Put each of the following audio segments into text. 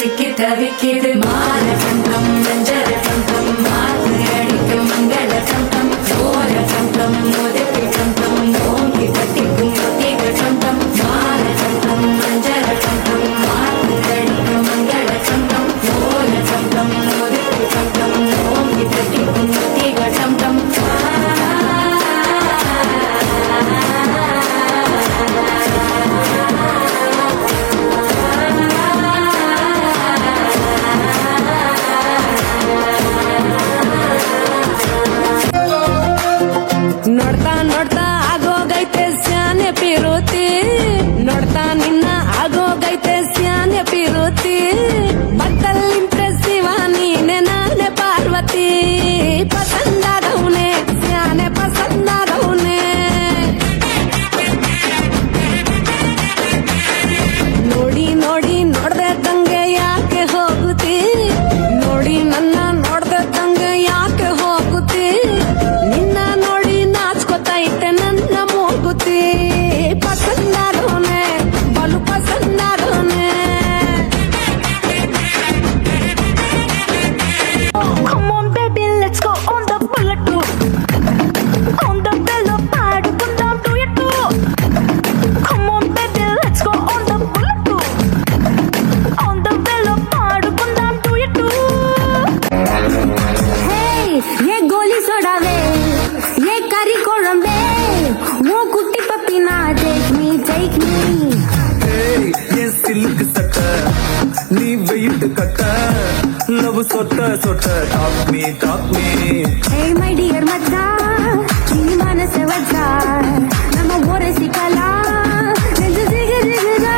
சிக்கி தவிக்கிது மால கண்டம் மஞ்சர கண்டம் மாத்து அடிக்கும் மங்கள கண்டம் சோர கண்டம் முதல் கண்டம் ஓங்கி கட்டிக்கும் ஒத்திக கண்டம் மால கண்டம் மஞ்சர கண்டம் மாத்து அடிக்கும் மங்கள கண்டம் சோர கண்டம் முதல் கண்டம் ஓங்கி கட்டிக்கும் ஒத்திக கண்டம் ನೋಡ್ತಾ ನೋಡ್ತಾ ಆಗೋಗೈತೆ ಸ್ಯಾನೆ ಪಿರುತಿ ನೋಡ್ತಾ ನಿನ್ನ ಆಗೋಗೈತೆ ಸ್ಯಾನೆ ಪಿರುತಿ ಬಟ್ಟಲ್ ಇಂಪ್ರೆಸಿವ ನೀನೆ ನಾನೆ ಪಾರ್ವತಿ ಪಸಂದಾದವನೆ ಸ್ಯಾನೆ ಪಸಂದಾದವನೆ ನೋಡಿ ನೋಡಿ ನೋಡ್ದೆ ತಂಗೆ ಯಾಕೆ ಹೋಗುತ್ತಿ ನೋಡಿ ನನ್ನ ನೋಡ್ದೆ ತಂಗೆ ಯಾಕೆ ಹೋಗುತ್ತಿ ನಿನ್ನ ನೋಡಿ ನಾಚ್ಕೋತೈತೆ ನನ್ನ ಮೂಗುತಿ ಪಸಂದಾರೋನೆ ಬಲು ಪಸಂದಾರೋನೆ Come on baby, let's go on the bullet too. On the bello pad, come down to your toe. Come on baby, let's go on the bullet too. On the bello pad, come down to your toe. Hey, ये गोली सोडावे ये करी कोळंबे वो कुट्टी पप्पीना take me என் சில்லுக்கு சட்ட நீ wait கட்ட லவ் சொட்ட சொட்ட top me Hey my dear மச்சா நீ மனசு வச்சா நம்ம ஒரு சிக்கலா நெஞ்சு ஜிகு ஜிகுதா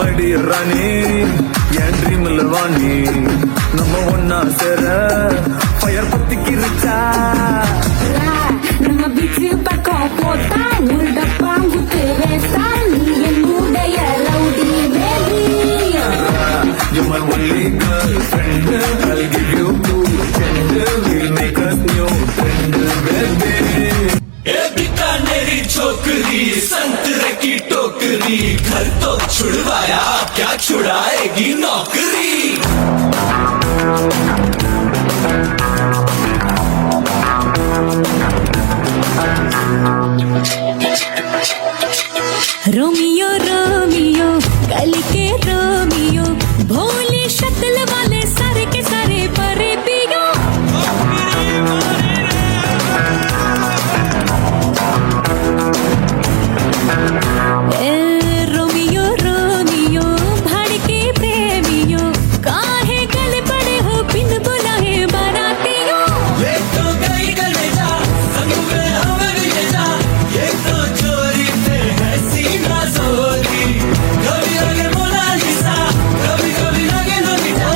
மடி ராணி என் ட்ரீம்ல வாணி நம்ம ஒன்னா சேர ஃபயர் பத்திக்கிருச்சா நம்ம பீச்சு பக்கம் போட்டா உள்ள பாங்குத்து வேஸ்டா நீ என்னுடைய rowdy baby You're my only girlfriend. I'll give you 2 gender. We'll make us new friend, baby. ए बीकानेरी छोकरी संतरे की टोकरी घर तो छुड़वाया क्या छुड़ाएगी नौकरी रोमियो रोमियो कल के रोमियो भोले शक्ल वाले सारे के सारे परे पियो ए रोमियो रोमियो भड़के प्रेमियो काहे गले पड़े हो बिन बुलाए बारातियों ये तो गई कलेजा संग में हमें भी ले जा ये तो चोरी पे है सीना जोरी कभी लगे मोनालिसा कभी कभी लगे लोलिता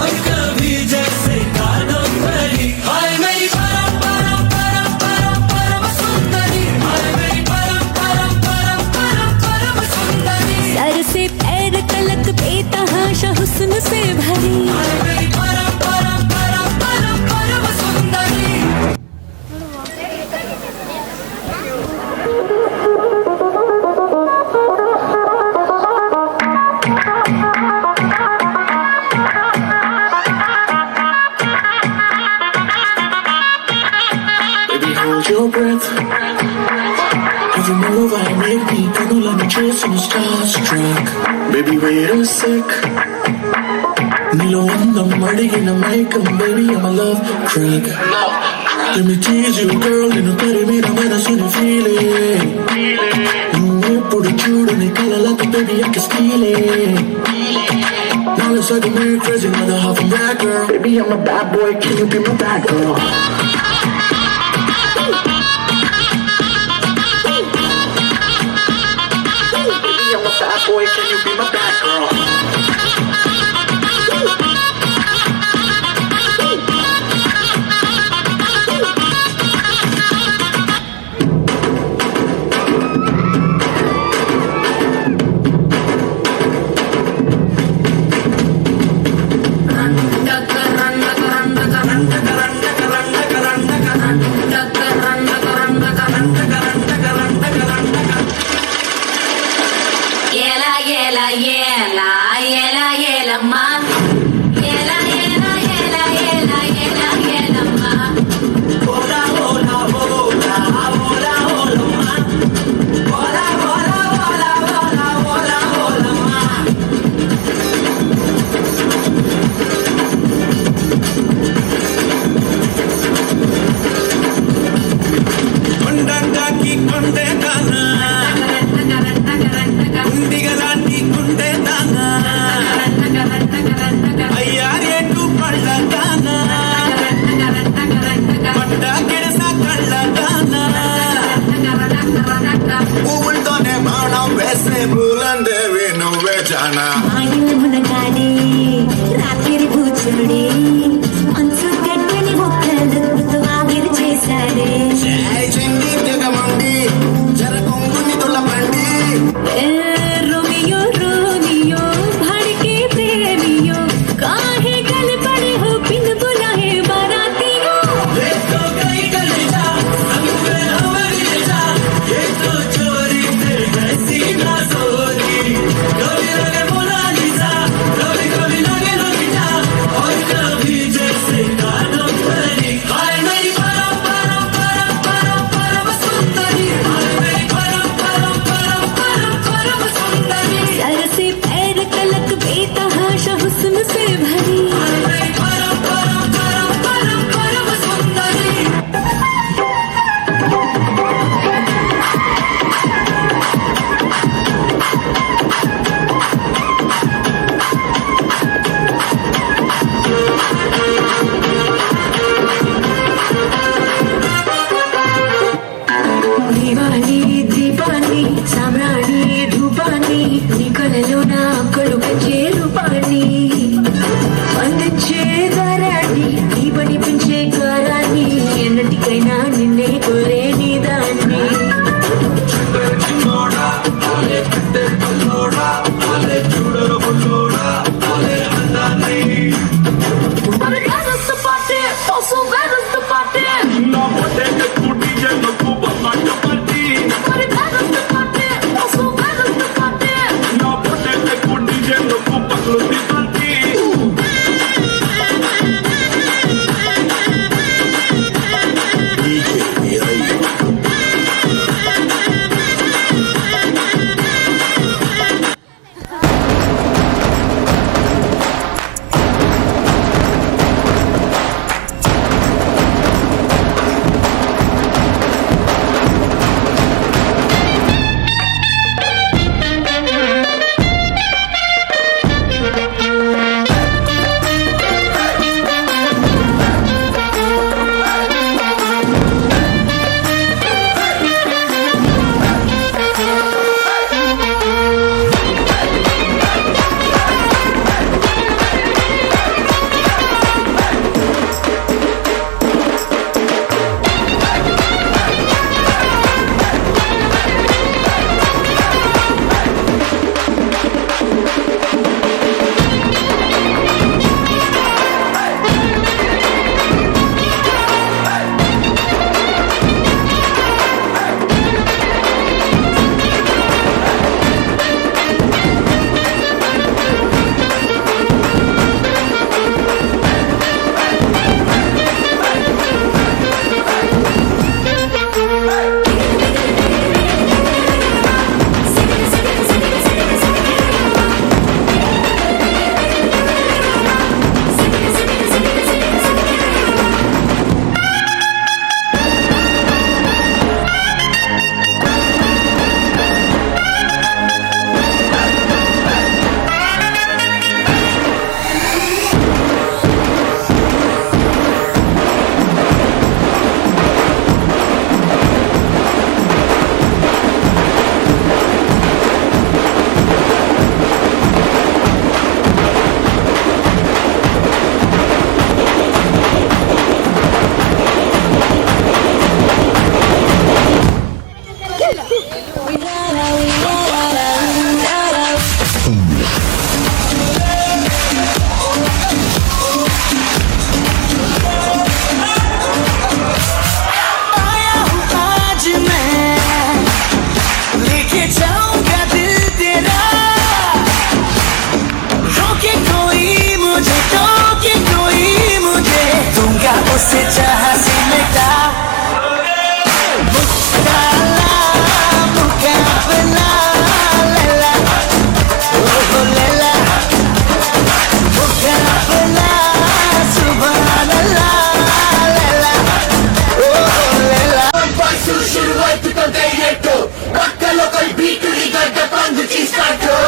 और कभी जैसे कादम्बरी हाय मेरी परम परम परम परम परम सुंदरी हाय मेरी परम परम परम परम परम सुंदरी सर से पैर तलक बेतहाशा हुस्न से भरी हाय मेरी परम परम परम परम परम सुंदरी Baby, hold your breath. Have you know why I make me gonna let me chase and starstruck? Baby, wait a sec. Nilo andam adigina maikam, baby, I'm a love crack. Let me tease you, girl, you carry me the medicine feeling. You put a chudu ni kalalaka, baby, I can steal it. Now let's like a mirror crazy, another half of that girl. Baby, I'm a bad boy, can you be my bad girl? Baby, I'm a bad boy, can you be my bad girl? yeah ఏలమ్మ ఏల ఏల ఏల ఏల ఏల ఏలమ్మ ఓలా ఓలా ఓలా ఓలా ఓలమ్మ ఓలా ఓలా ఓలా ఓలా ఓలా ఓలమ్మ కొండంగాకి కొండే దానా ఉండిగలాంటి గుండె దానా से चाहा से मिटा मुस्काला मुकाबला लैला ओ लैला मुकाबला सुभान अल्लाह लैला ओ लैला बसु शुरुआत तो देयेटो पक्कलो कोई बीकरी गड्ड पंग चीस्टाटो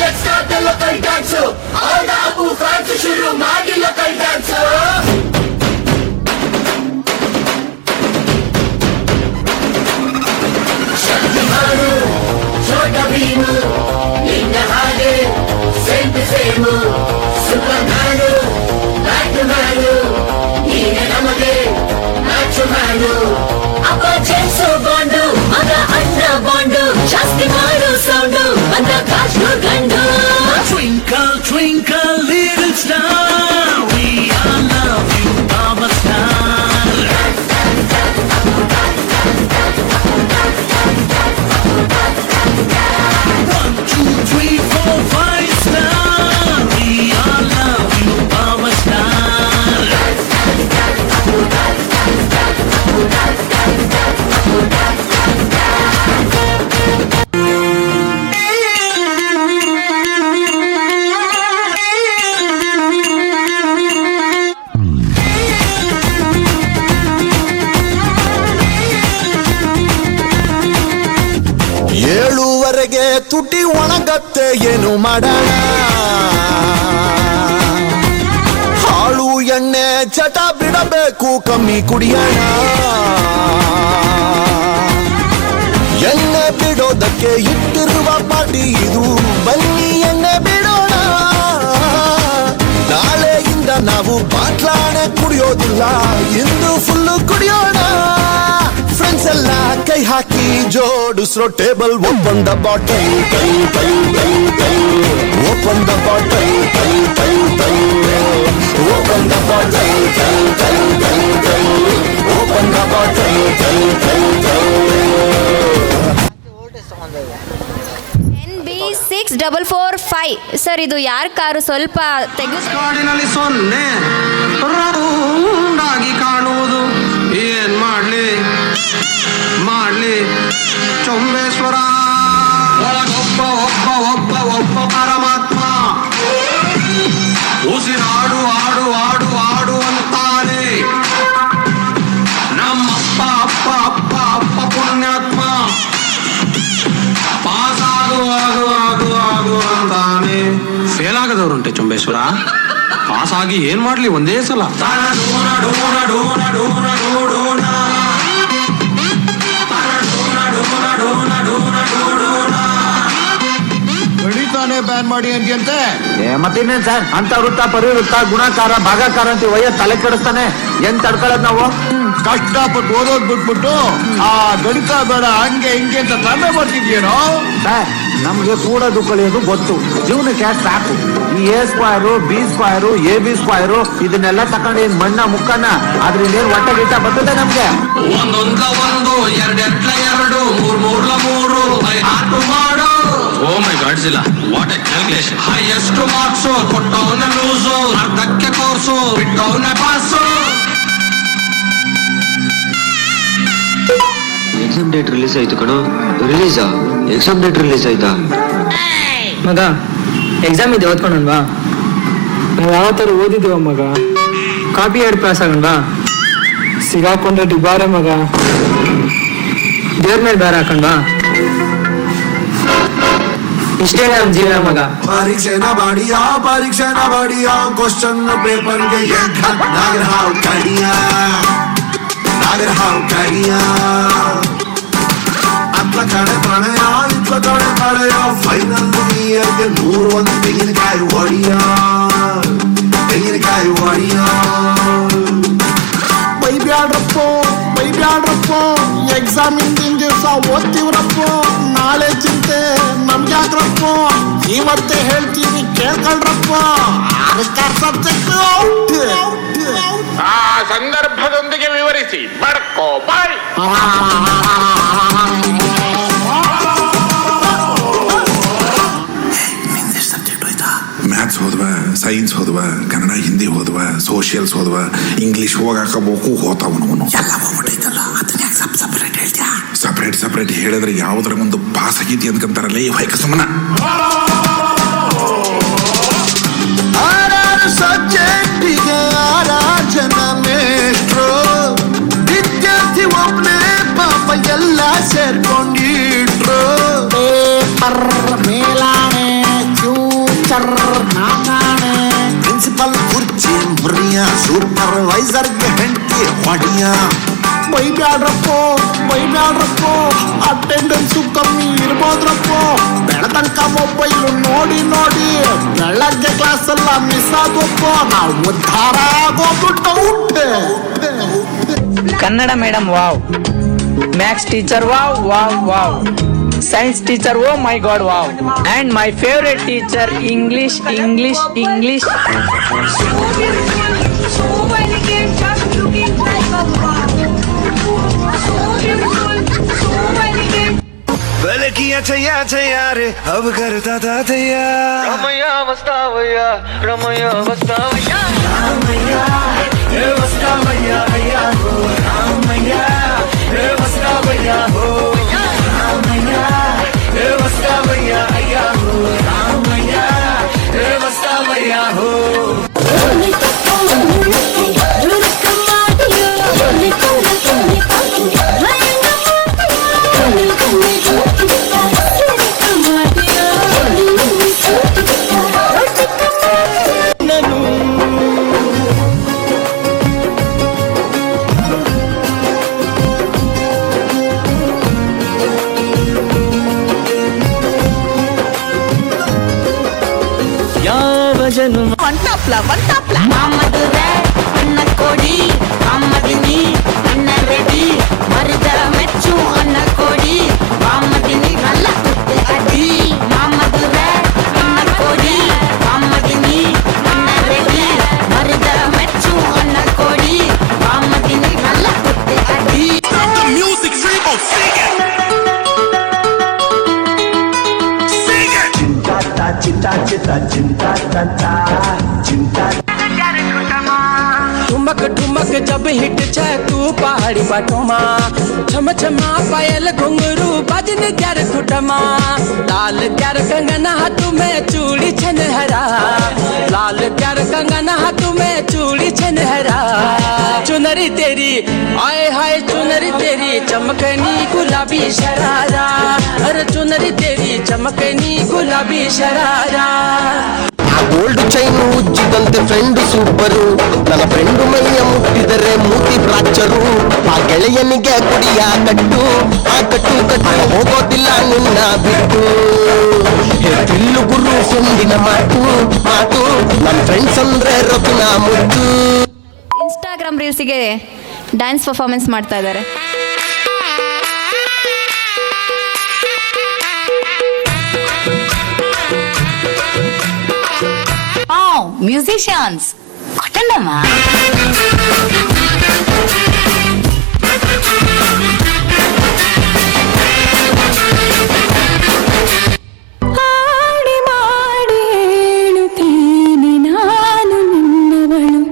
Let's start the local dance. All the Abu fans shuru magi local dance. Shaktimanu, Chota Bheemu, Ninna Hage, same to same. Supermanu, Batmanu, Neene namage, Matchmanu. Appa Jensu Bondu, Maga Anna Bondu, Shasti Maru Soundu, Manda Kashmir Gandu. Twinkle, twinkle, little star, we all love you, our star. 1, 2, 3, 4, 5 star, we all love you, our star. ಏಳುವರೆಗೆ ತುಟಿ ಒಣಗತ್ತೆ ಏನು ಮಾಡೋಣ ಹಾಳು ಎಣ್ಣೆ ಚಟ ಬಿಡಬೇಕು ಕಮ್ಮಿ ಕುಡಿಯೋಣ ಎಣ್ಣೆ ಬಿಡೋದಕ್ಕೆ ಇಟ್ಟಿರುವ ಪಾಟಿ ಇದು ಬನ್ನಿ ಎಣ್ಣೆ ಬಿಡೋಣ ನಾಳೆಯಿಂದ ನಾವು ಬಾಟ್ಲಾಣೆ ಕುಡಿಯೋದಿಲ್ಲ ಇಂದು ಫುಲ್ಲು ಕುಡಿಯೋಣ ಫ್ರೆಂಡ್ಸ್ ಎಲ್ಲ ಕೈ ಹಾಕಿ ಜೋಡಿಸ್ರೋ table open the bottle open the bottle open the bottle open the bottle NB6445 sir ಇದು ಯಾರ ಕಾರು ಸ್ವಲ್ಪ ಕಾಡಿನಲ್ಲಿ ಸೊನ್ನೆ ರೌಂಡಾಗಿ ಕಾಣುವುದು ಏನ್ ಮಾಡ್ಲಿ ಚೊಂಬೇಶ್ವರ ಒಳಗೊಬ್ಬ ಒಬ್ಬ ಒಬ್ಬ ಒಬ್ಬ ಪರಮಾತ್ಮ ಉಸಿರಾಡು ಆಡು ಆಡು ಆಡು ಅಂತಾನೆ ನಮ್ಮಪ್ಪ ಅಪ್ಪ ಅಪ್ಪ ಅಪ್ಪ ಪುಣ್ಯಾತ್ಮ ಪಾಸ್ ಆಗು ಆಗು ಆಗು ಆಗು ಅಂತಾನೆ ಫೇಲ್ ಆಗದವ್ರುಂಟೆ ಚೊಂಬೇಶ್ವರ ಪಾಸ್ ಆಗಿ ಏನ್ ಮಾಡ್ಲಿ ಒಂದೇ ಸಲ ಗಣಿತಾನೆ ಬ್ಯಾನ್ ಮಾಡಿ ಅಂತೆ ಮತ್ತಿನ್ನೇನ್ ಸರ್ ಅಂತ ವೃತ್ತ ಪರಿವೃತ್ತ ಗುಣಾಕಾರ ಭಾಗಾಕಾರ ಅಂತ ವಯ್ಯ ತಲೆ ಕೆಡಿಸ್ತಾನೆ ಏನ್ ತಡ್ಕೊಳ್ಳೋದು ನಾವು ಕಷ್ಟಪಟ್ಟು ಓದೋದ್ ಬಿಟ್ಬಿಟ್ಟು ಆ ಗಣಿತ ಬೇಡ ಹಂಗೆ ಹಿಂಗೆ ಅಂತ ತಂದೆ ಬರ್ತಿದ್ಯೇನೋ ಸರ್ ನಮ್ಗೆ ಕೂಡೋದು ಕಳಿಯೋದು ಗೊತ್ತು ಜೀವನಕ್ಕೆ ಸಾಕು ಈ A square B square AB square ಇದನ್ನೆಲ್ಲ ತಕೊಂಡು ಏನ್ ಮಣ್ಣ ಮುಕ್ಕನ್ನ ಅದ್ರಿಂದ ಏನ್ ಒಟ್ಟ ಗಿಟ್ಟ ಬರ್ತದೆ ನಮ್ಗೆ ಒಂದೊಂದ್ಲ ಒಂದು ಎರಡೆರಡ್ಲ ಎರಡು ಮೂರ್ಲ ಮೂರು ಆಟು ಮಾಡು ಓ ಮೈ ಗಾಡ್ಸ್ ಇಲ್ಲ what a calculation highest marks ಕೊಟ್ಟವನ ಲೂಸು ಅರ್ಧಕ್ಕೆ ಕೋರ್ಸು ಬಿಟ್ಟವನ ಪಾಸು ಎಕ್ಸಾಮ್ ಡೇಟ್ ರಿಲೀಸ್ ಆಯ್ತು ಕಣೋ ರಿಲೀಸಾ ಎಕ್ಸಾಮ್ ಡೇಟ್ ರಿಲೀಸ್ ಆಯ್ತಾ ಮಗ ಎಕ್ಸಾಮ್ ಇದೆ ಓದ್ಕೊಂಡನ್ವಾ ನಾವು ಯಾವ ಥರ ಓದಿದ್ದೀವ ಮಗ ಕಾಪಿ ಎರಡು ಪಾಸ್ ಆಗಣ್ವಾ ಸಿಗಾಕೊಂಡ್ರೆ ಡಿಬಾರೆ ಮಗ ದೇವ್ರ ಮೇಲೆ ಬೇರೆ ಹಾಕಣ್ವಾ ಇಷ್ಟೇ ನಮ್ಮ ಜೀವನ ಮಗ ಪರೀಕ್ಷೆನ ಮಾಡಿಯಾ ಕ್ವಶನ್ ಪೇಪರ್ಗೆ ನಾಗರಹಾವ್ ಕಡಿಯ ಅತ್ಲ ಕಡೆ ಪ್ರಣಯ ಇತ್ಲ ಕಡೆ ಕಡೆಯ ಫೈನಲ್ ಇಯರ್ಗೆ 101 ತೆಂಗಿನಕಾಯಿ ಒಡಿಯ ಬೈಬ್ಯಾಡ್ರಪ್ಪ ಎಕ್ಸಾಮ್ ಹಿಂದಿನ ದಿವಸ ಓದ್ತೀವ್ರಪ್ಪ ನಾಳೆ ಚಿಂತೆ ನಮ್ಗ್ಯಾಕ್ರಪ್ಪ ಇವತ್ತೇ ಹೇಳ್ತೀವಿ ಕೇಳ್ಕೊಳ್ರಪ್ಪ ಸಬ್ಜೆಕ್ಟ್ ಆ ಸಂದರ್ಭದೊಂದಿಗೆ ವಿವರಿಸಿ ಬಡ್ಕೋ ಬಾಯ್ ಕನ್ನಡ ಹಿಂದಿ ಹೋದ್ವ ಸೋಷಿಯಲ್ಸ್ ಹೋದ್ವ ಇಂಗ್ಲಿಷ್ ಹೋಗಾಕಬೇಕು ಹೋತಾವನವನು ಎಲ್ಲ ಹೋಗ್ಬಿಟ್ಟೈತಲ್ಲ ಅದನ್ನ ಯಾಕೆ ಸಪ್ರೇಟ್ ಹೇಳ್ತೀಯ ಸಪ್ರೇಟ್ ಹೇಳಿದ್ರೆ ಯಾವ್ದ್ರ ಒಂದು ಪಾಸ್ ಆಗೈತಿ ಅಂದ್ಕಂತಾರಲ್ಲ ಈ ವೈಕ ಸುಮ್ಮನ ಸಬ್ಜೆಕ್ಟಿಗೆ 6 ಜನ ಮೇಷ್ಟ್ರು ವಿದ್ಯಾರ್ಥಿ ಒಬ್ಬನೇ ಪಾಪ ಎಲ್ಲ ಸೇರ್ಕೊಂಡಿಟ್ರು ಮೇಲಾಣೆ ಫ್ಯೂಚರ್ ನಾಕಾಣೆ ಪ್ರಿನ್ಸಿಪಲ್ ಕುರ್ಚಿ ಮುರಿಯ ಸೂಪರ್ವೈಸರ್ಗೆ ಹೆಂಡತಿ ಹೊಡಿಯ ಬೈಬ್ಯಾಡ್ರಪ್ಪೋ ಅಟೆಂಡೆನ್ಸು ಕಮ್ಮಿ ಇರ್ಬೋದ್ರಪ್ಪೋ ಬೆಳತನಕ ಮೊಬೈಲ್ ನೋಡಿ ಬೆಳಗ್ಗೆ ಕ್ಲಾಸ್ ಎಲ್ಲ ಮಿಸ್ ಆಗೋಪ್ಪೋ ನಾವು ಉದ್ಧಾರ ಆಗೋಗ್ಬಿಟ್ಟು Kannada madam wow, maths teacher wow, science teacher oh my god wow, and my favourite teacher English. किया छैया रे अब करता था तैया रमैया वस्तावैया रमैया वस्तावैया रमैया हे वस्तावैया हैया हो रमैया हे वस्तावैया हो रमैया हे वस्तावैया हैया हो रमैया हे वस्तावैया हो వంటాప్ల మామదురే అన్న కోడి అమ్మదిని అన్న రెడ్డి మరుద మెచ్చు అన్న కోడి అమ్మదిని నల్ల కుట్టే అడి మామదురే అన్న కోడి అమ్మదిని అన్న రెడ్డి మరుద మెచ్చు అన్న కోడి అమ్మదిని నల్ల కుట్టే అడి మ్యూజిక్ శ్రీమో ठुमक जब हिट छे तू पहाड़ी बाटोमा छम छमा पायल घुंगरू बजन क्यार खुटमा लाल क्यार कंगना हाथ में चूड़ी छनहरा लाल क्यार कंगना हाथ में चूड़ी छनहरा चुनरी तेरी आए हाय चुनरी तेरी चमकनी गुलाबी शरारा अरे चुनरी तेरी चमकनी गुलाबी शरारा ಗೋಲ್ಡ್ ಚೈನು ಉಜ್ಜಿದಂತೆ ಫ್ರೆಂಡು ಸೂಪರು ನನ್ನ ಫ್ರೆಂಡು ಮೈಯ ಮುಟ್ಟಿದರೆ ಮೂತಿ ಫ್ರಾಕ್ಚರು ಆ ಗೆಳೆಯನಿಗೆ ಕುಡಿಯ ಕಟ್ಟು ಆ ಕಟ್ಟು ಹೋಗೋದಿಲ್ಲ ನಿನ್ನ ಬಿಟ್ಟು ತಿಲ್ಲು ಗುರು ಫ್ರೆಂಡಿನ ಮಾತು ನನ್ನ ಫ್ರೆಂಡ್ಸ್ ಅಂದ್ರೆ ರಘುನ ಮುದ್ದು. ಇನ್ಸ್ಟಾಗ್ರಾಮ್ ರೀಲ್ಸಿಗೆ ಡ್ಯಾನ್ಸ್ ಪರ್ಫಾರ್ಮೆನ್ಸ್ ಮಾಡ್ತಾ ಇದ್ದಾರೆ. musicians కొట్టండమ్మా ఆడి మాడి ఏಳುತ್ತೀನಿ ನಾನು ನಿನ್ನವಳು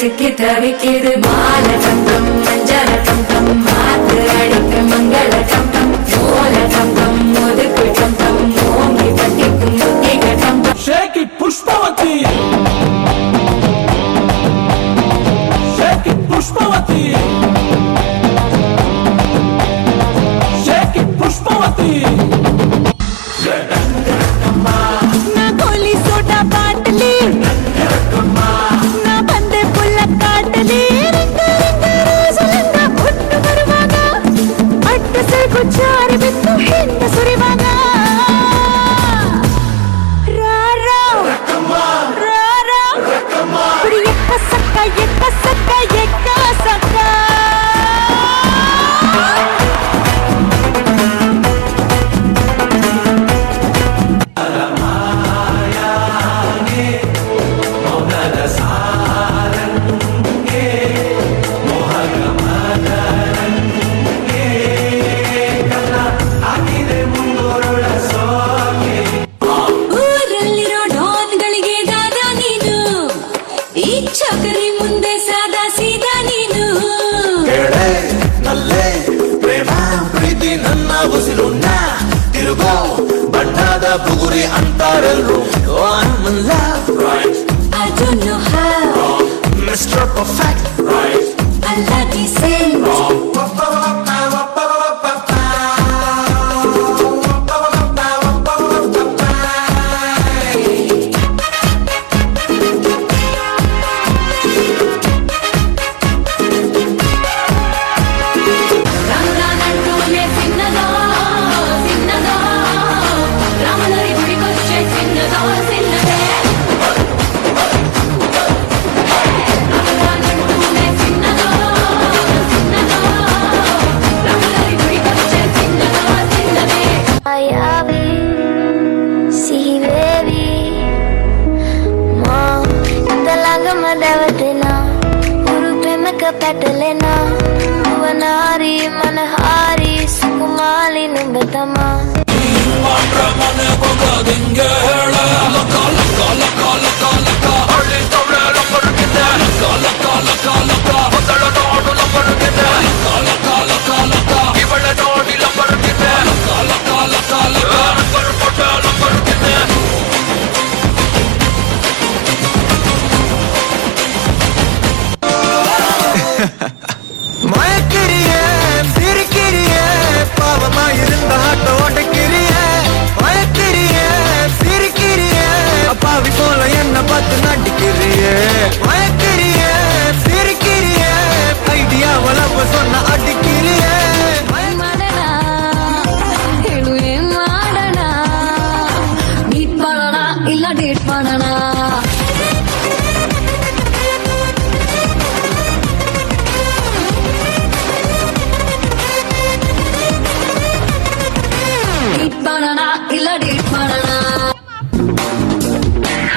சிக்கி தவிக்கிது மாலை ಯಾರೆಲ್ರು I'm in love, right? I don't know how. Mr. Perfect, right? Allah decent. రామురానంటూనే చిన్నదో చిన్నదో రాములరి గుడికొచ్చే చిన్నదో చిన్నదే రామురానంటూనే చిన్నదో చిన్నదో రాములరి గుడికొచ్చే చిన్నదో చిన్నదే మాయావి సిహివేవి మా ఇంతలాగా మదవతేనా ఊరు ప్రేమక పెట్టలేనా భువనారి మనహారి సుకుమాలి నుంగతమా மயக்கிறியே சிரிக்கிறியே பாவமாயிருந்த ஆட்டோ ஓட்டக்கிறியே மயக்கிறியே சிரிக்கிறியே அப்பாவி போல என்ன பார்த்து நடிக்கிறியே மயக்கிறியே சிரிக்கிறியே ஐடியாவல சொன்ன அடிக்கிறியே ಮಾಡಣ ಹೇಳು ಏನ್ ಮಾಡೋಣ ಮೀಟ್ ಮಾಡೋಣ ಇಲ್ಲ ಡೇಟ್ ಮಾಡೋಣ ಮೀಟ್ ಮಾಡೋಣ ಇಲ್ಲ ಡೇಟ್ ಮಾಡೋಣ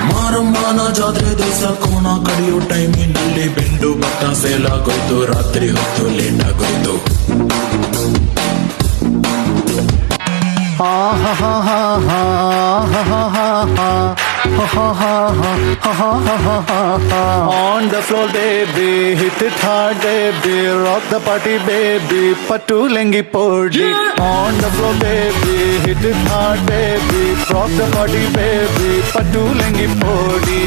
ಮಾರಮ್ಮನ ಜಾತ್ರೆ ದಿವಸ ಕೋಣ ಕಡಿಯೋ ಟೈಮಿನಲ್ಲಿ ಬೆಂಡು ಬಟ್ಟ ಸೇಲಾಗೋಯ್ತು ರಾತ್ರಿ ಹೊತ್ತು ಲೇಟ್ ಆಗೋಯ್ತು On the floor baby, hit it hard baby, rock the party baby, patu lengi podi. On the floor baby, hit it hard baby, rock the party baby, patu lengi podi.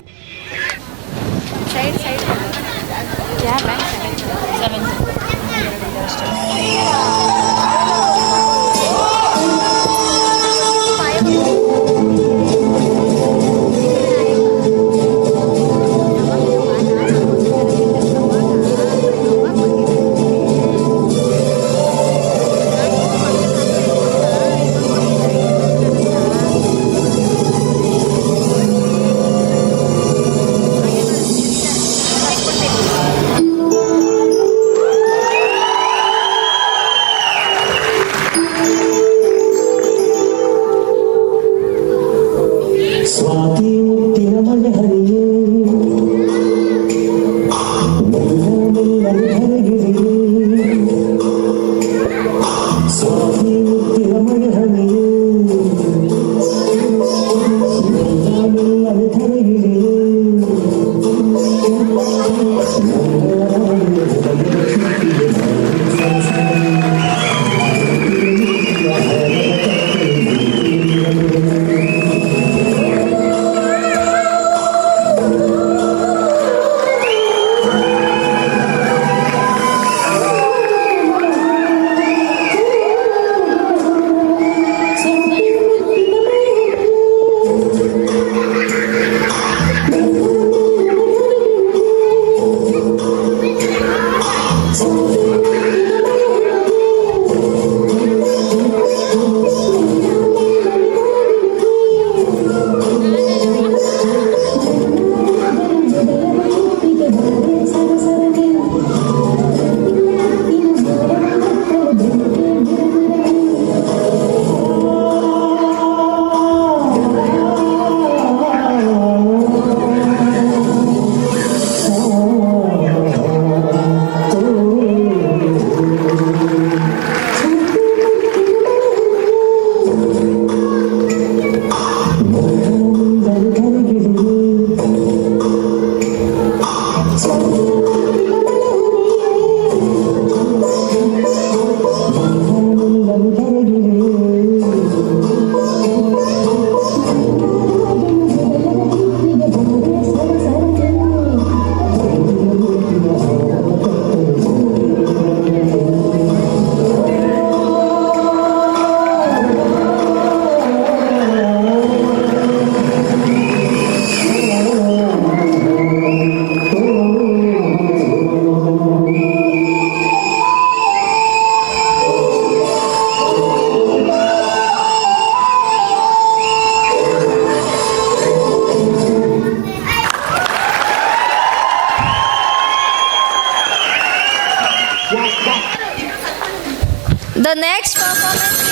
The next performance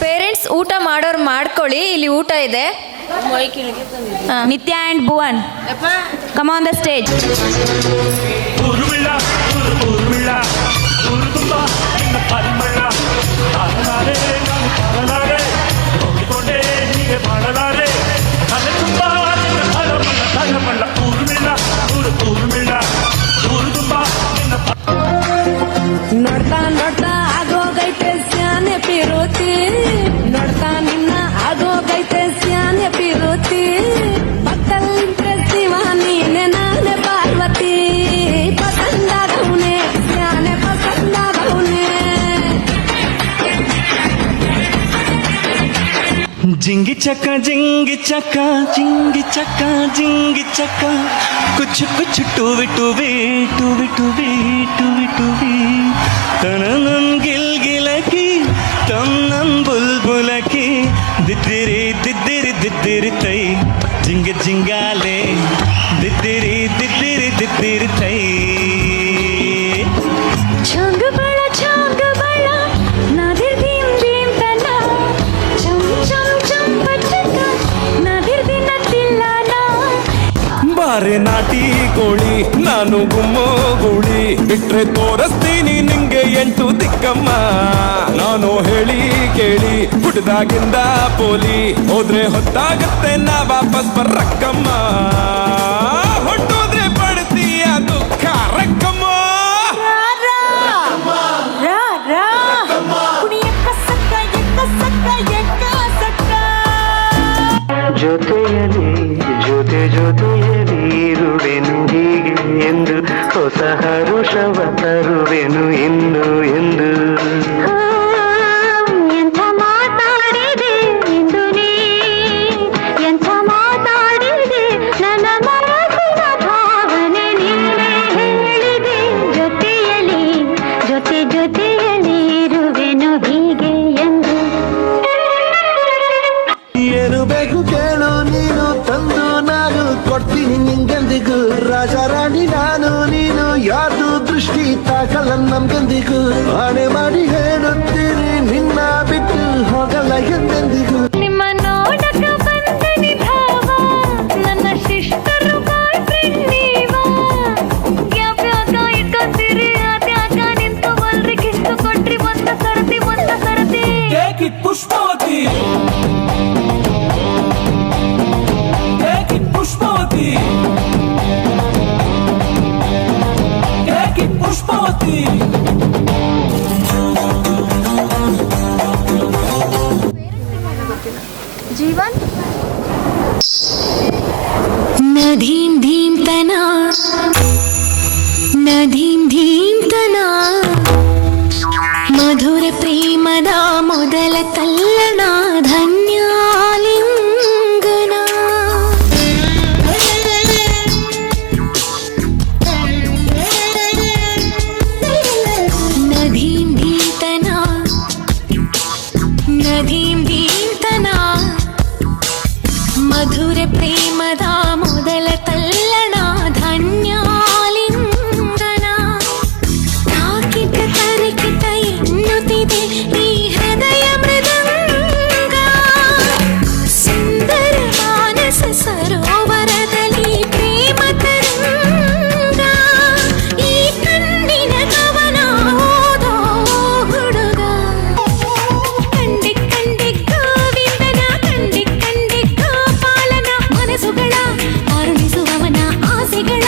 parents ಊಟ ಮಾಡೋರು ಮಾಡ್ಕೊಳ್ಳಿ, ಇಲ್ಲಿ ಊಟ ಇದೆ. ನಿತ್ಯ and Bhuvan, come on the stage. ನೋಡ್ತಾ ನೋಡ್ತಾ ಆಗೋಗೈತೆ ಸ್ಯಾನೆ ಪಿರೋತಿ, ನೋಡ್ತಾ ನಿನ್ನ ಆಗೋಗೈತೆ ಸ್ಯಾನೆ ಪಿರೋತಿ, ಪಕ್ಕಲ್ಲಿಂತೆ ಶಿವ ನೀನೆ ನಾನೆ ಪಾರ್ವತಿ, ಪಸಂದಾದವನೆ ಸ್ಯಾನೆ ಪಸಂದಾದವನೆ. जिंगी चक्का जिंगी चक्का जिंगी चक्का जिंगी चक्का कुछ कुछ टूवी टूवी टूवी टूवी टूवी टूवी तननन गिल गिलकी तमनन बुलबुलकी दिद्दिरी दिद्दिरी दिद्दिरी तई जिंग जिंगाले दिद्दिरी दिद्दिरी दिद्दिरी तई. छंग बड़ा नादिर भीम भीम तना चम चम चम बचका नादिर दिन तिल्लाना. ಬಾರೆ ನಾಟಿ ಕೋಳಿ ನಾನು ಗುಮ್ಮೋ ಗೂಳಿ ಬಿಟ್ರೆ ತೋರಿಸ್ತೀನಿ ನಿಂಗೆ 8 ದಿಕ್ಕಮ್ಮ. ನಾನು ಹೇಳಿ ಕೇಳಿ ಹುಟ್ಟದಾಗಿಂದ ಪೋಲಿ ಹೋದ್ರೆ ಹೊತ್ತಾಗತ್ತೆ ನಾ ವಾಪಸ್ ಬರಕ್ಕಮ್ಮ. ಹೊಟ್ಟೋದ್ರೆ ಪಡ್ತೀಯ ದುಃಖ ರಕ್ಕಮ್ಮ. ಜೊತೆಯಲಿ ಜೊತೆ ಜೊತೆಯಲಿ ಇರುವೆನು ಹೀಗೆ ಎಂದು ಹೊಸ ಹರುಷವ ತರುವೆನು ಎಂದು ಎಂದು. ಎಂಥ ಮಾತಾಡಿದೆ ಇಂದು ನೀ, ಎಂಥ ಮಾತಾಡಿದೆ ನನ್ನ ಮನ ಪ್ರೇಮದ ಮೊದಲ ತಲ್ಲಣ ಧನ್ಯಾಲಿಂಗನ ನದೀಂ ಭೀತನ ನದೀಂ ಭೀತನ ಮಧುರ ಪ್ರೇಮದ ಮೊದಲ ತಲ್ಲಣ ಧನ್ಯಾಲಿಂಗನ ತಾಕಿತ ತರಿಕಿತ ಎನ್ನುತ್ತಿದೆ ಈ ಹೃದಯ ಮೃದಂಗ ಸುಂದರ ಮಾನಸ ಸರೋವರದಲ್ಲಿ ಪ್ರೇಮ ತರಂಗ ಈ ಕಣ್ಣಿನ ಕವನ ಓದೋ ಹುಡುಗ ಕಂಡಿ ಕಂಡಿ ಗೋವಿಂದನ ಕಂಡಿ ಕಂಡಿ ಗೋಪಾಲನ ಮನಸ್ಸುಗಳ ಅರುಣಿಸುವವನ ಆಸೆಗಳ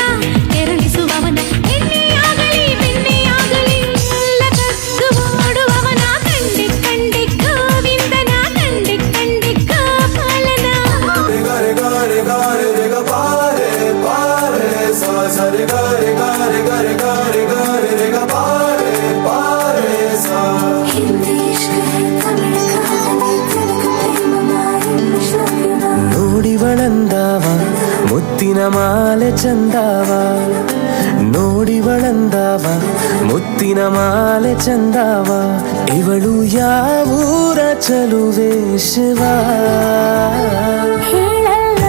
ಕೆರಳಿಸುವವನ ಎಣ್ಣೆಯಾಗಲಿ ಬೆಣ್ಣೆಯಾಗಲಿ ಎಲ್ಲ ಕದ್ದು ಓಡುವವನ ಕಂಡಿ ಕಂಡಿ ಗೋವಿಂದನ ಕಂಡಿ ಕಂಡಿ ಗೋಪಾಲನ ನೋಡಿವಳಂದಾವ ಮುತ್ತಿನ ಮಾಲೆ ಚಂದಾವ ನೋಡಿವಳಂದಾವ ಮುತ್ತಿನ ಮಾಲೆ ಚಂದಾವ ಇವಳು ಯಾವೂರ ಚಲುವೆ ಶಿವ ಹೇಳಲ್ಲ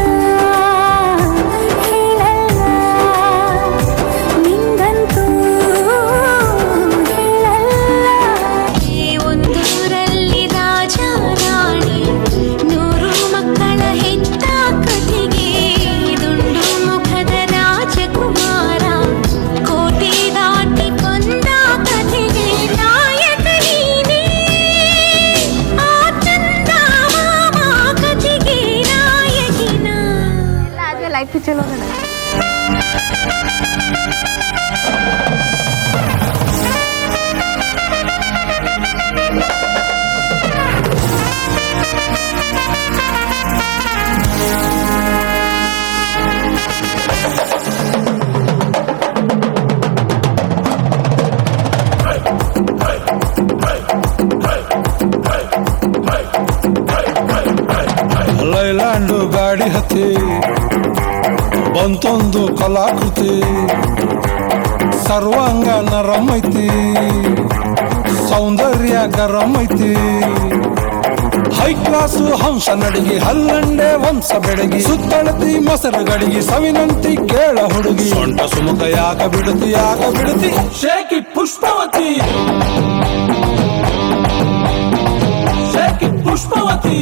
ಹೇಳಲ್ಲ ನಿಂಗಂತೂ ಹೇಳಲ್ಲ ಈ ಒಂದೂರಲ್ಲಿ ರಾಜ ರಾಣಿ 100 ಮಕ್ಕಳ ಹೆತ್ತ ಕಥೆಗೆ ದುಂಡು ಮುಖದ ರಾಜಕುಮಾರ ಕೋಟೆ ದಾಟಿ ಬಂದ ಕಥೆಗೆ ನಾಯಕ ನೀನೇ ಆ ಚಂದ ಮಾಮ ಕಥೆಗೆ ನಾಯಕಿನ ಲೈಫ್ ಪಿಕ್ಚರ್ ಹೋಗೋಣ. ಲೈಲ್ಯಾಂಡು ಗಾಡಿ ಹತ್ತಿ ಬಂತೊಂದು ಕಲಾಕೃತಿ ಸರ್ವಾಂಗ ನರಂ ಐತಿ ಸೌಂದರ್ಯ ಗರಂ ಐತಿ ಹೈ ಕ್ಲಾಸು ಹಂಸ ನಡಿಗೆ ಹಲ್ಲಂಡೆ ವಂಶ ಬೆಡಗಿ ಸುತ್ತಳತಿ ಮೊಸರು ಗಡಿಗೆ ಸವಿನಂತಿ ಕೇಳ ಹುಡುಗಿ ಸೊಂಟ ಸುಮುಖ ಯಾಕ ಬಿಡುತ್ತಿ shake it Pushpavati shake it Pushpavati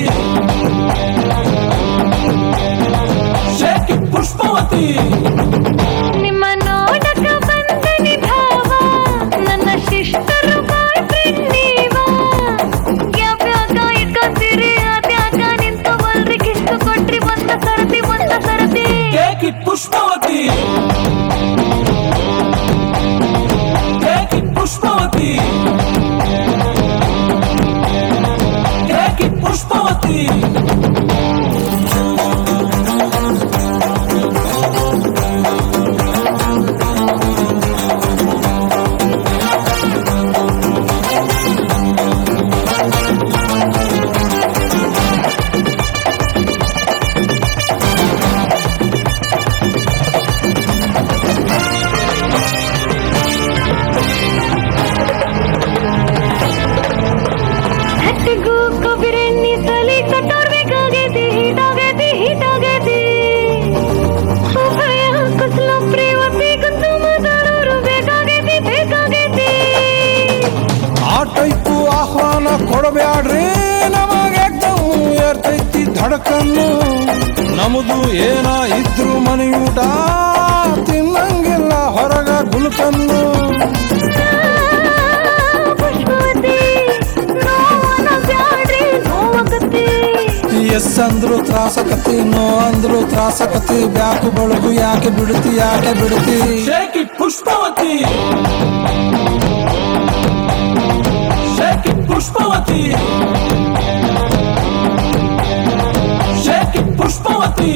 shake it Pushpavati ನಿಮ್ಮ ನೋಡಕ ಬಂದನಿ ಭಾವ ನನ್ನ ಶಿಷ್ಟರು ಬಾಯ್ ಫ್ರೆಂಡ್ ನೀವ ಯಾವ್ಯಾಗ ಇಟ್ಕೊತೀರಿ ಅದ್ಯಾಗ ನಿಂತು ಬಲ್ರಿಗೆ ಇಷ್ಟು ಕೊಟ್ರಿ ಒಂದ ಸರತಿ shaky Pushpavati shake it Pushpavati shake it Pushpavati ಹಟ್ಟಿಗೂ ಕೊಬ್ಬಿರೆಣ್ಣಿ ಸಲಿ ಕಟ್ಟೋರ್ಬೇಕಾಗೈತಿ ಹೀಟಾಗೈತಿ ಉಭಯ ಕುಸಲ ಪ್ರೇವತಿ ಕುಂತು ಮಾತಾಡೋರು ಬೇಕಾಗೈತಿ ಆ ಟೈಪು ಆಹ್ವಾನ ಕೊಡಬ್ಯಾಡ್ರಿ ನಮಗೆ ಏರ್ತೈತಿ ಧಡಕನ್ನು ನಮ್ದು ಏನ ಇದ್ರು ಮನೆಯೂಟ ತಿನ್ನಂಗಿಲ್ಲ ಹೊರಗ ಗುಲ್ಕನ್ನು ಎಸ್ ಅಂದ್ರು ತ್ರಾಸಕತಿ ನೋ ಅಂದ್ರು ತ್ರಾಸಕತಿ ಬ್ಯಾಕು ಬಳಗು ಯಾಕೆ ಬಿಡುತ್ತಿ shake it Pushpavati shake it Pushpavati shake it Pushpavati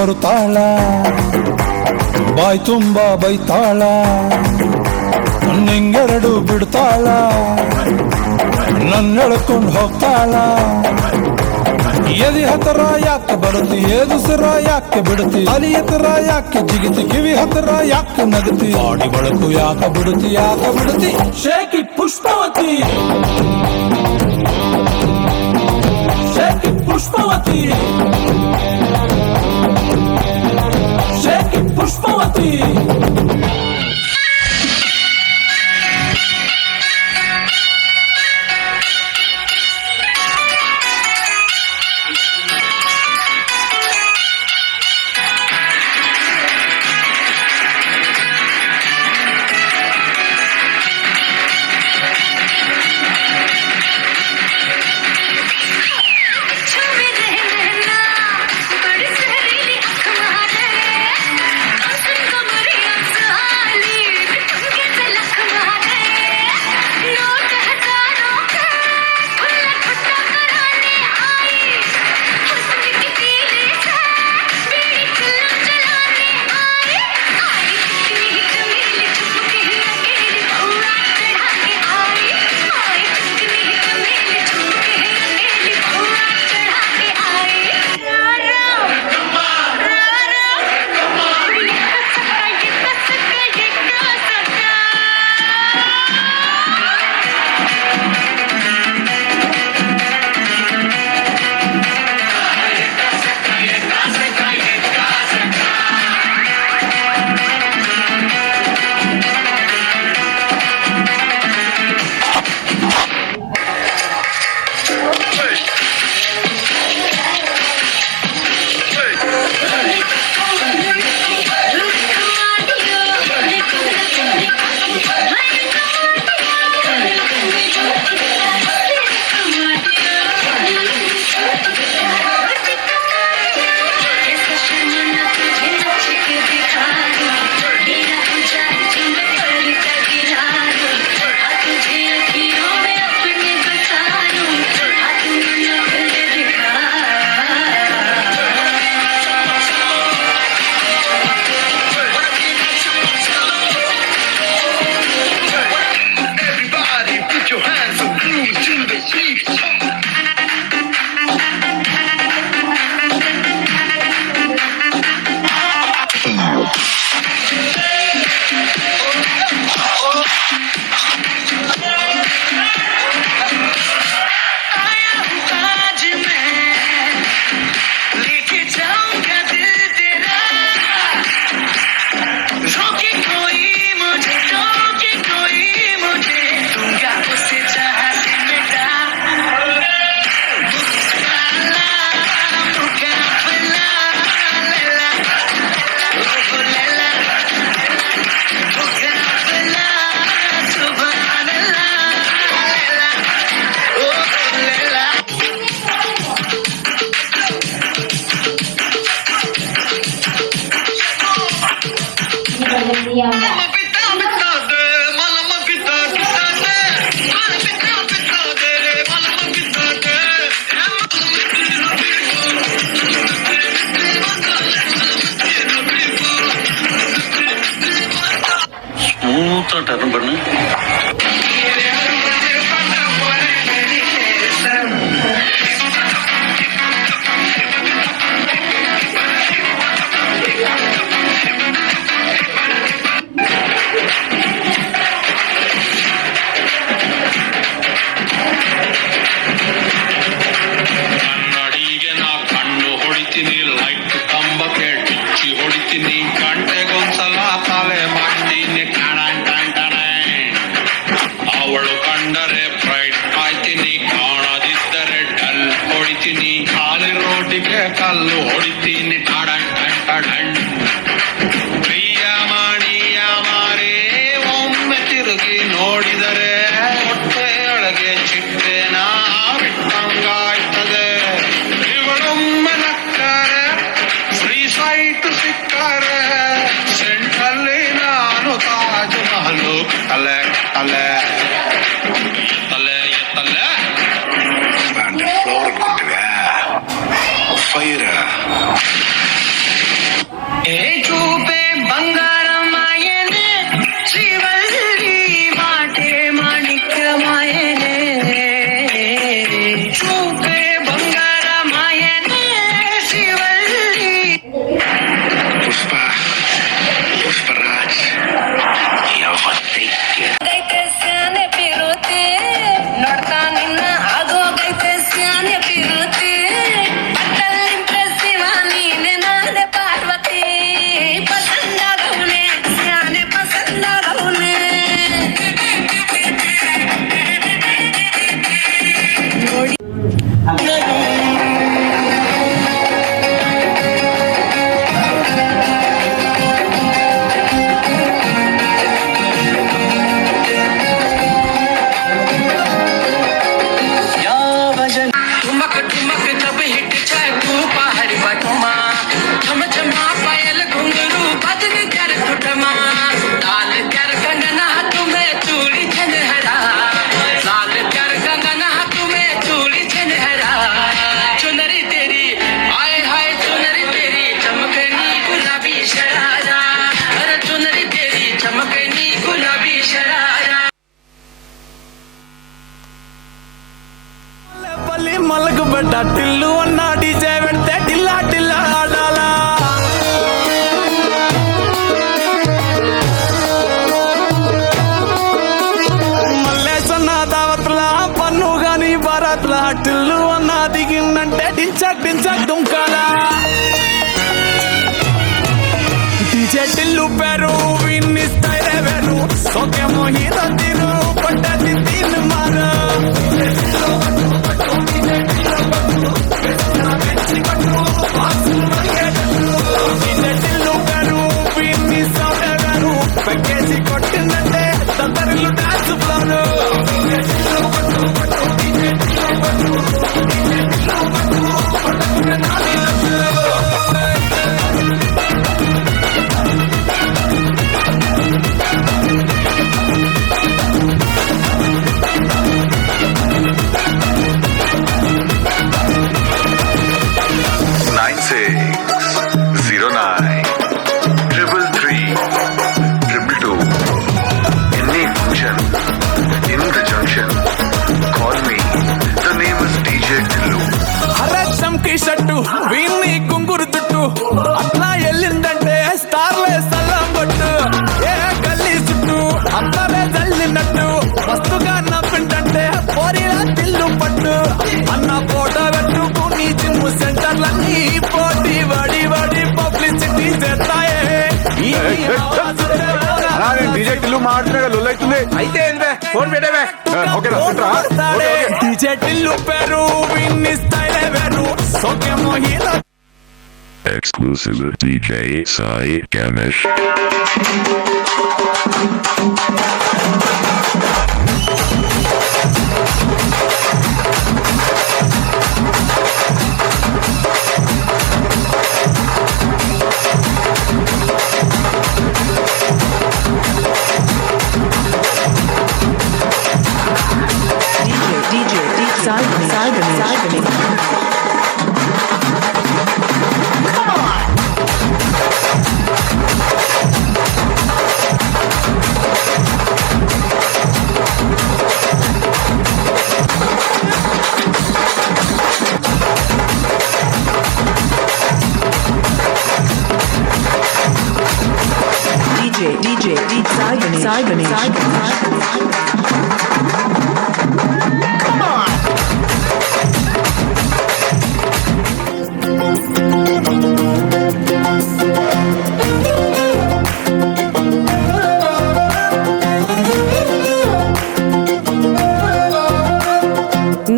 ಬರುತ್ತಾಳ, ಬಾಯ್ ತುಂಬ ಬೈತಾಳ, ನಿಂಗೆರಡು ಬಿಡ್ತಾಳ, ನನ್ನ ಎಳ್ಕೊಂಡು ಹೋಗ್ತಾಳ. ಎದಿ ಹತ್ರ ಯಾಕೆ ಬರುತ್ತಿ, ಏದುಸಿರ ಯಾಕೆ ಬಿಡುತ್ತಿ, ಅಲಿ ಹತ್ರ ಯಾಕೆ ಜಿಗಿತಿ, ಕಿವಿ ಹತ್ರ ಯಾಕೆ ನಗತಿ, ಬಾಡಿ ಬಳಕು ಯಾಕೆ ಬಿಡುತ್ತಿ, ಯಾಕೆ ಬಿಡುತ್ತಿ. Shake it Pushpavati, shake it Pushpavati, shake it Pushpavati. ಕಲ್ಲು ಹೊಡಿತೀನಿ ಪ್ರಿಯ ಮಾಡಿಯ ಮಾರೇ ಒಮ್ಮೆ ತಿರುಗಿ ನೋಡಿದರೆ ಹೊಟ್ಟೆಯೊಳಗೆ ಚಿಟ್ಟೆನ ಬಿಟ್ಟಂಗಾಯ್ತದೆ. ಇವಳೊಮ್ಮೆ ನಕ್ಕರೆ ಫ್ರೀ ಸೈಟ್ ಸಿಕ್ಕರೆ ಸೆಂಟ್ರಲ್ಲಿ ನಾನು ತಾಜ್ ಮಹಲು ತಲೆ ತಲೆ ಎತ್ತಲೆ ಎತ್ತಲೆ ಫ್ಲೋರ್ ಕೊಟ್ಟಿವೆ ಫೈರ್ ಡಿಜೆ ಟಿಲ್ಲು ಬೇರು ವಿನ್ನಿ ಸ್ಟೈಲೇ ಬೇರು ಸೋಕೆ ಮೋಹಿತ ತಿರು ಪಟ್ಟದಿ ತಿನ್ ಮಾರ ಡಿಜೆ ಟಿಲ್ಲು ಬೇರು ವಿನ್ನಿ ಸೌಂಡ್ ಬೇರು ಪ್ಯಾಕೇಜ್ ಕೊಟ್ಟಿನಂತೆ ತಂದರಿಲು ಡ್ಯಾನ್ಸ್ ಫ್ಲೋರು షట్టు వీన్ని గుంగురు చుట్టు అట్లా ఎల్లిందంటే స్టార్లే సల్లం కొట్టు ఏ గల్లీ చుట్టూ అట్లనే జల్లినట్టు మస్తుగా నవ్విందంటే పోరీలా తిల్లు పట్టు అన్న ఫోటో పెట్టుకుని జిమ్ సెంటర్లన్నీ పోటీ వడి వడి పబ్లిసిటీ చేస్తాయే డీజే టిల్లు మాట్లాడే లొల్లైతుంది అయితే ఫోన్ పెట్టేవే డీజే టిల్లు పేరు విన్ని స్టైలే వేరు సోకే Mohita Exclusive DJ Sai Ganesh.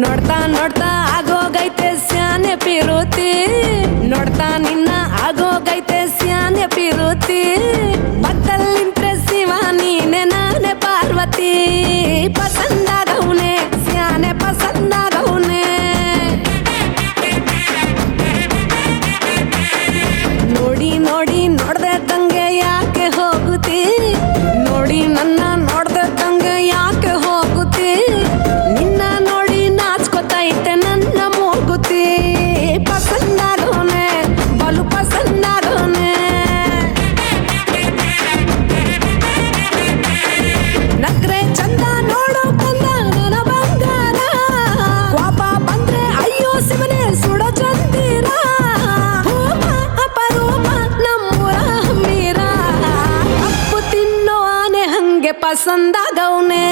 ನೋಡ್ತಾ ನೋಡ್ತಾ ಆಗೋಗೈತೆ ಸ್ಯಾನೆ ಪಿರುತಿ ನೋಡ್ತಾ ನಿನ್ನ ಆಗೋಗೈತೆ ಸ್ಯಾನೆ ಪಿರುತಿ ಬತ್ತಲ್ಲಿಂತ್ರೆ ಶಿವ ನೀನೆ ನಾನೆ ಪಾರ್ವತಿ ಪಸಂದಾಗೌನೆ ಸ್ಯಾನೆ ಪಸಂದಾಗೌನೆ ನೋಡಿ ನೋಡಿ ನೋಡ್ದೆ ತಂಗೆ ಯಾಕೆ ಹೋಗುತ್ತಿ ನೋಡಿ ನನ್ನ ನೋಡ್ದೆ ತಂಗೆ ಯಾಕೆ ಹೋಗುತ್ತಿ ನಿನ್ನ ನೋಡಿ ನಾಚ್ಕೊತೈತೆ ನನ್ನ ಮೂಗುತಿ ಪಸಂದಾಗೋನೆ ಬಲು ಪಸಂದಾಗೋನೆ ನಕ್ರೆ ಚಂದ ನೋಡೋ ಕಂದ ನನ್ನ ಬಂಗಾರ ಕೋಪ ಬಂದ್ರೆ ಅಯ್ಯೋ ಶಿವನೇ ಸುಡೋ ಚಂದಿರ ಅಪರೂಪ ನಮ್ಮೂರ ಹಮ್ಮೀರ ಅಪ್ಪು ತಿನ್ನೋ ಆನೆ ಹಂಗೆ ಪಸಂದಾಗೌನೆ